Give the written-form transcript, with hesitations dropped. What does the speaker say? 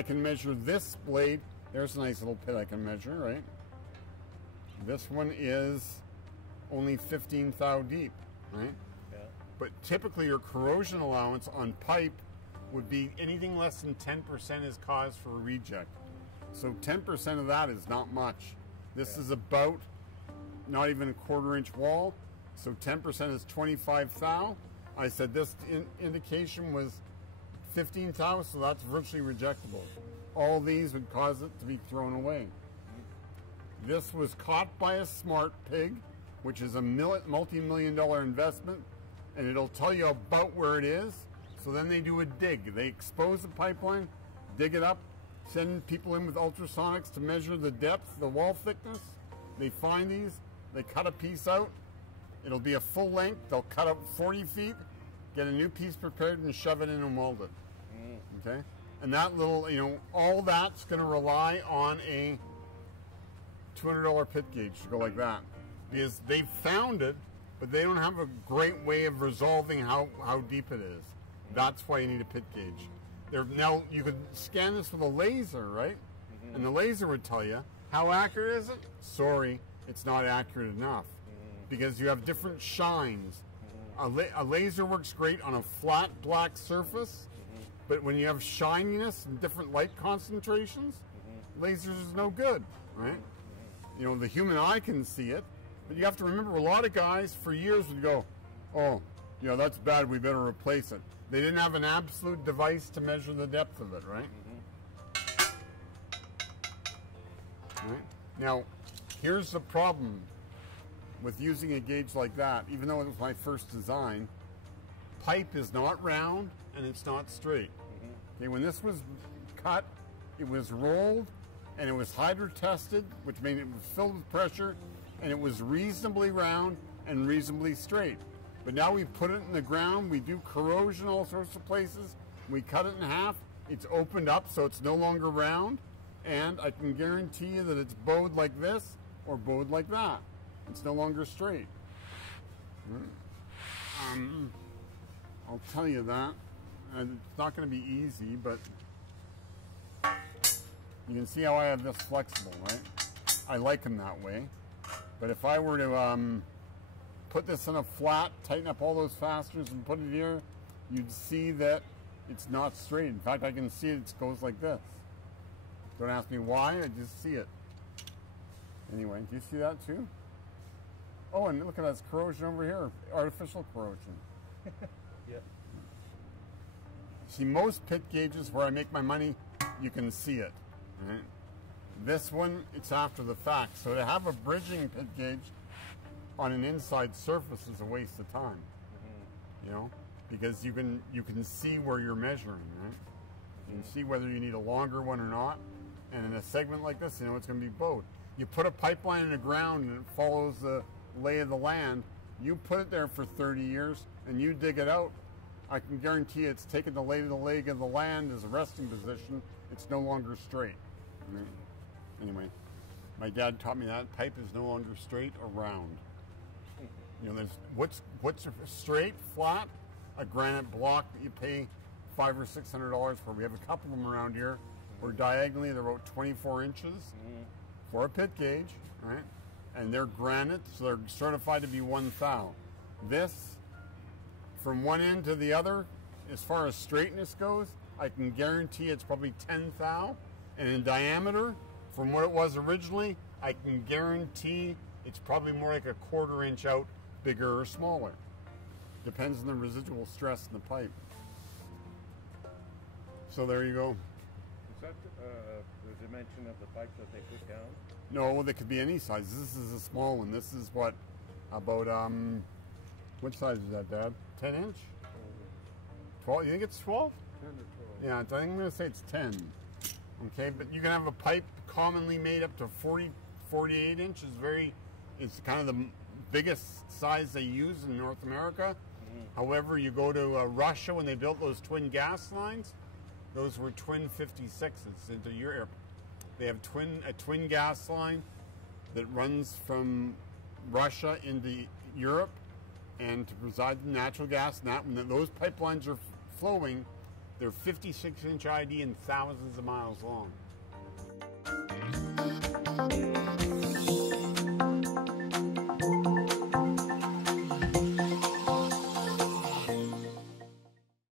I can measure this blade. There's a nice little pit I can measure, right? This one is only 15 thou deep, right? Yeah. But typically your corrosion allowance on pipe would be anything less than 10% is cause for a reject. So 10% of that is not much. This is about not even a 1/4 inch wall. So 10% is 25 thou. I said this indication was 15 thou, so that's virtually rejectable. All these would cause it to be thrown away. This was caught by a smart pig, which is a multi-million-dollar investment, and it'll tell you about where it is. So then they do a dig. They expose the pipeline, dig it up, send people in with ultrasonics to measure the depth, the wall thickness. They find these, they cut a piece out. It'll be a full length. They'll cut up 40 feet, get a new piece prepared, and shove it in and weld it. Okay? And that little, all that's going to rely on a $200 pit gauge to go like that. Because they found it, but they don't have a great way of resolving how deep it is. That's why you need a pit gauge. Now, you could scan this with a laser, right? And the laser would tell you, how accurate is it? Sorry, it's not accurate enough. Because you have different shines. A laser works great on a flat black surface, but when you have shininess and different light concentrations, lasers is no good, right? The human eye can see it, but you have to remember a lot of guys for years would go, oh, that's bad, we better replace it. They didn't have an absolute device to measure the depth of it, right? Right? Now, here's the problem with using a gauge like that. Even though it was my first design, pipe is not round and it's not straight. Okay, when this was cut, it was rolled and it was hydro tested, which made it filled with pressure, and it was reasonably round and reasonably straight. But now we put it in the ground, we do corrosion all sorts of places, we cut it in half, it's opened up so it's no longer round, and I can guarantee you that it's bowed like this or bowed like that. It's no longer straight. I'll tell you that. And it's not going to be easy, but you can see how I have this flexible, right? I like them that way. But if I were to put this in a flat, tighten up all those fasteners and put it here, you'd see that it's not straight. In fact, I can see it goes like this. Don't ask me why, I just see it. Anyway, do you see that too? Oh, and look at that corrosion over here, artificial corrosion. Yeah. See, most pit gauges where I make my money, you can see it. Right? This one, it's after the fact. So to have a bridging pit gauge on an inside surface is a waste of time. Because you can see where you're measuring, right? You can see whether you need a longer one or not. And in a segment like this, it's going to be bowed. You put a pipeline in the ground and it follows the lay of the land. You put it there for 30 years and you dig it out. I can guarantee it's taken the lay of the leg of the land as a resting position. It's no longer straight. Right? Anyway, my dad taught me that pipe is no longer straight or round. There's what's straight, flat, a granite block that you pay $500 or $600 for. We have a couple of them around here. Where diagonally they're about 24 inches for a pit gauge, right? And they're granite, so they're certified to be 1 thou. This, from one end to the other, as far as straightness goes, I can guarantee it's probably 10 thou. And in diameter, from what it was originally, I can guarantee it's probably more like a 1/4 inch out, bigger or smaller. Depends on the residual stress in the pipe. So there you go. Is that the dimension of the pipe that they put down? No, they could be any size. This is a small one. This is what, about, what size is that, Dad? 10 inch? 12? You think it's 12? 10 to 12. Yeah, I think I'm going to say it's 10. Okay, but you can have a pipe commonly made up to 40, 48 inches. It's kind of the biggest size they use in North America. However, you go to Russia when they built those twin gas lines, those were twin 56s into Europe. They have a twin gas line that runs from Russia into Europe, and to provide the natural gas, when those pipelines are flowing, They're 56-inch ID and thousands of miles long.